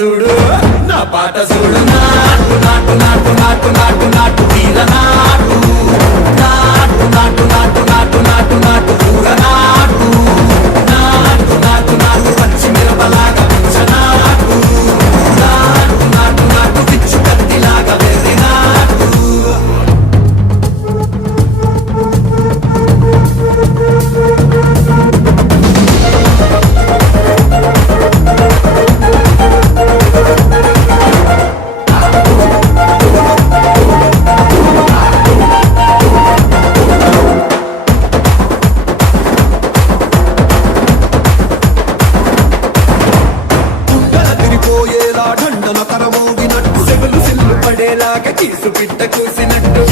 చూడు నా పాట చూడు నాటు నాటు నాటు నాటు నాటు నాటు తీర నాటు నాటు నాటు నాటు నాటు నాటు నాటు కూర నాటు నాటు నాటు నాటు పచ్చి మిరపలాగా పిచ్చ నాటు నాటు నాటు నాటు పిచ్చు కత్తిలాగా వెర్రి నాటు ఢండన తరమోగినట్టు సెగలు సిల్లు పడేలాగా కీసు పిట్ట కూసినట్టు